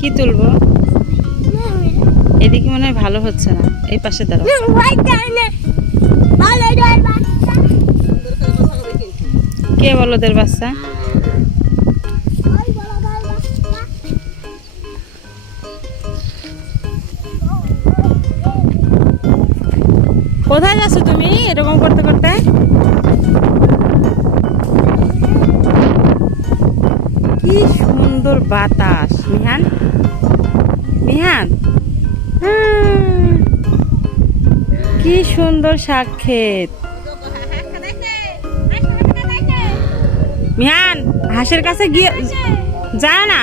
কি তুলবো? এদিকে মনে হয় ভালো হচ্ছে না, এই পাশে দাঁড়াও। কে বলদের বাচ্চা? কোথায় যাচ্ছ তুমি এরকম করতে করতে? কি সুন্দর বাতাস মিহান, মিহান কি সুন্দর শাক ক্ষেত। মিহান হাঁসের কাছে গিয়ে যায় না।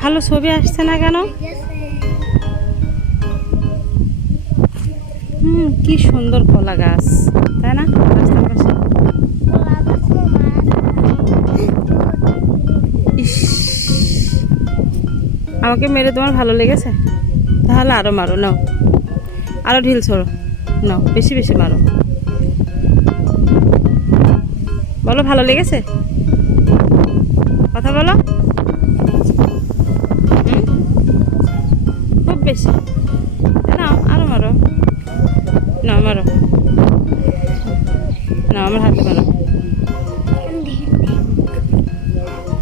ভালো ছবি আসছে না কেন? কি সুন্দর কলা গাছ, তাই না? রাস্তার পাশে। ইস, আমাকে মেরে তোমার ভালো লেগেছে? তাহলে আরো মারো, নাও আরো ঢিল ছোড়ো, নাও বেশি বেশি মারো। বলো ভালো লেগেছে, কথা বলো। খুব বেশি, নাও আরো মারো, নাও মারো, নাও আমার হাতে মারো।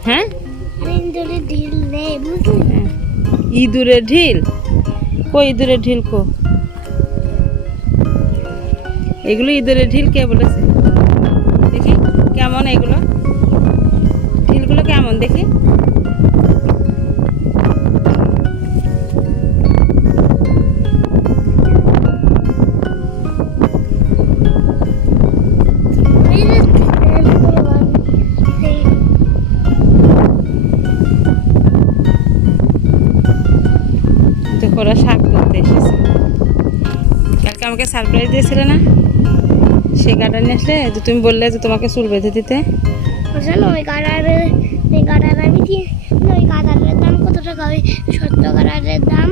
হ্যাঁ ইঁদুরের ঢিল? কই ইঁদুরের ঢিল কো? এগুলো ইঁদুরের ঢিল কে বলেছে? দেখি কেমন এগুলো ঢিলগুলো, কেমন দেখি। ওরা শাক করতে এসেছে, কালকে আমাকে সারপ্রাইজ দিয়েছিলে না? সেই গার্ডার নিয়ে আসলে যে তুমি বললে যে তোমাকে চুল বেঁধে দিতে। ওই গার্ডার আমি দিয়ে, ওই গার্ডারের দাম কত টাকা? ওই 70 গার্ডারের দাম।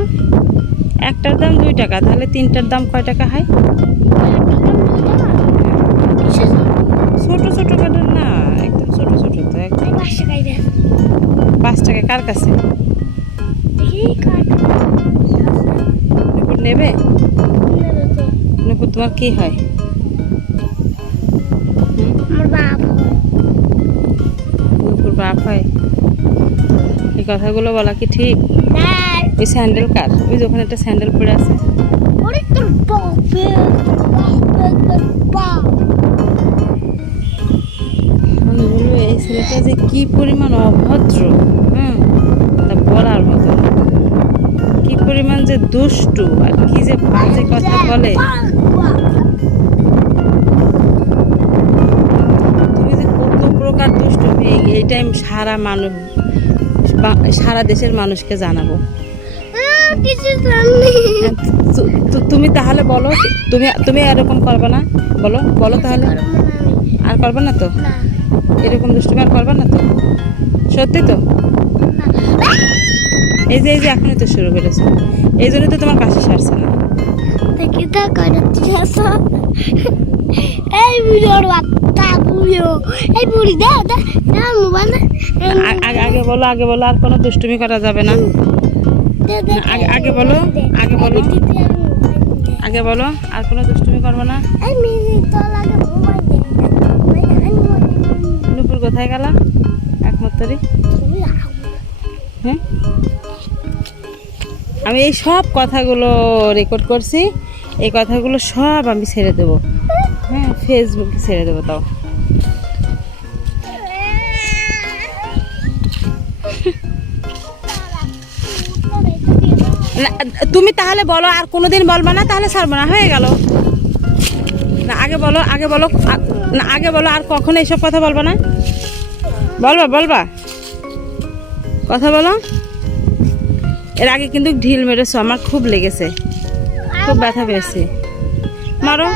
একটার দাম 2 টাকা, তাহলে 3টার দাম কয় টাকা হয়? ছোট ছোট গার্ডার না, একদম ছোট ছোট তো, একদম 5 টাকায় দেন। 5 টাকা কার কাছে? নুপুর নেবে? নুপুর তোমার কি হয়? নুপুর বাপ হয়? এই কথাগুলো বলা কি ঠিক? ওই স্যান্ডেল কার? ওই যে ওখানে একটা স্যান্ডেল পড়ে আছে। আমি বলবো এই ছেলেটা যে কি পরিমাণ অভদ্র, তা বলার মতো। কি পরিমাণ যে দুষ্টু আর কি যে বাজে কথা বলে। তুমি যে কত প্রকার দুষ্টু এই টাইম সারা দেশের মানুষকে জানাবো। তুমি তাহলে বলো, তুমি এরকম করবে না? বলো বলো তাহলে, আর করবে না তো? এরকম দুষ্টুমি আর করবে না তো? সত্যি তো? এই যে এখনই তো শুরু করেছে, এই জন্য তো তোমার কাছে সারছে না। আগে বলো আর কোনো দুষ্টুমি করা যাবে না। আগে বলো আর কোনো দুষ্টুমি করবো না। নুপুর কোথায় গেল একমাত্রই? হ্যাঁ, আমি এই সব কথাগুলো রেকর্ড করছি, এই কথাগুলো সব আমি ছেড়ে দেবো। হ্যাঁ, ফেসবুকে ছেড়ে দেবো। তাও তুমি তাহলে বলো আর কোনোদিন বলবা না, তাহলে ছাড়বো না, হয়ে গেল না। আগে বলো না, আগে বলো আর কখনো এইসব কথা বলবা না। বলবা কথা বলো। এর আগে কিন্তু ঢিল মেরেছো, আমার খুব লেগেছে। খুব ব্যথা পেয়েছে। মারো।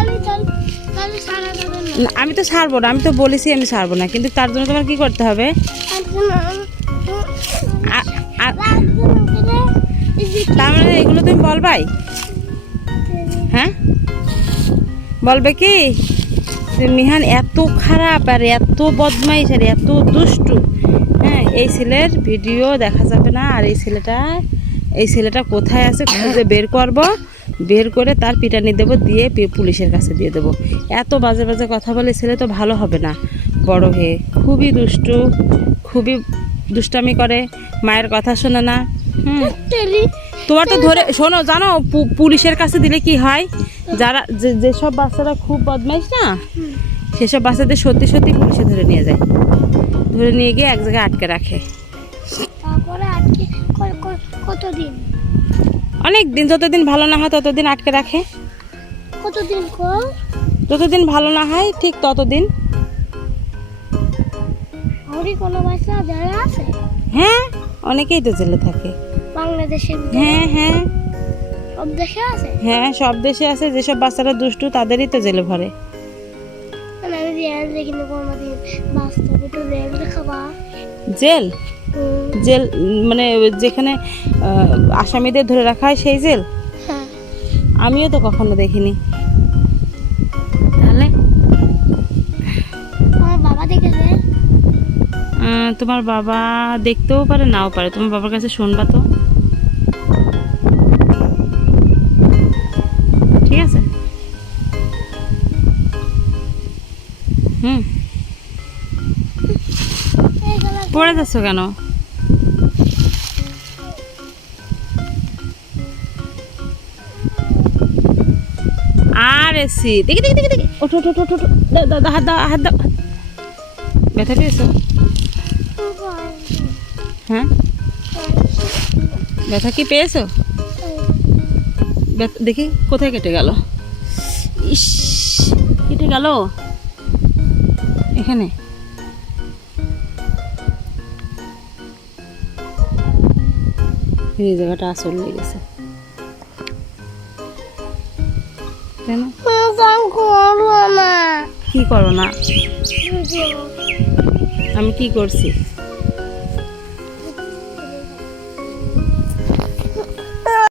তাহলে সারা যাবে না। না, আমি তো ছাড়বো না, আমি তো বলেছি আমি ছাড়বো না, কিন্তু তার জন্য তোমার কি করতে হবে? আ- আ- তার মানে এগুলো তুমি বলবাই? হ্যাঁ, বলবে কি যে মিহান এত খারাপ আর এত বদমাইশ আর এত দুষ্টু। হ্যাঁ, এই ছেলের ভিডিও দেখা যাবে না, আর এই ছেলেটা কোথায় আছে খুঁজে বের করব, বের করে তার পিটানি দেবো, দিয়ে পুলিশের কাছে দিয়ে দেবো। এত বাজে বাজে কথা বলে ছেলে তো ভালো হবে না বড় হয়ে। খুবই দুষ্টু, খুবই দুষ্টামি করে, মায়ের কথা শোনে না। হুম, তোমার তো ধরে শোনো, জানো পুলিশের কাছে দিলে কি হয়, যারা যেসব বাচ্চারা খুব বদমাইশ না, সেসব বাচ্চাদের সত্যি সত্যি পুলিশে ধরে নিয়ে যায়, ধরে নিয়ে গিয়ে এক জায়গায় আটকে রাখে। তারপরে আজকে কতদিন? অনেক দিন, যতদিন ভালো না হয় ততদিন আটকে রাখে। কতদিন কর? যতদিন ভালো না হয় ঠিক ততদিন। আরই কোনো বাচ্চা যারা আছে? হ্যাঁ, অনেকেই তো জেলে থাকে। বাংলাদেশের ভিতরে? হ্যাঁ হ্যাঁ সব দেশে আছে? হ্যাঁ, সব দেশে আছে। যেসব বাচ্চারা দুষ্টু তাদেরই তো জেলে ভরে। মানে আমি রিয়াল দেখিনি কোনোদিন, বাস্তবে তো রিয়াল দেখাবা। জেল? জেল মানে যেখানে আসামিদের ধরে রাখা হয় সেই জেল? হ্যাঁ। আমিও তো কখনো দেখিনি। তাহলে আমার বাবা দেখেছে। তোমার বাবা দেখতেও পারে, নাও পারে, তোমার বাবার কাছে শুনবা তো। ঠিক আছে? হুম, পড়ে যাচ্ছ কেন? আর এসি দেখি দেখি দেখি দেখি, ওঠো ওঠো ওঠো ওঠো, দাও দাও, হাত দাও হাত দাও। ব্যথা পেয়েছো? হ্যাঁ, ব্যথা কি পেয়েছো? দেখি কোথায় কেটে গেল? ইস, কেটে গেল এখানে। এই জায়গাটা আসল লেগেছে কেন? কি করো না? আমি কি করছি?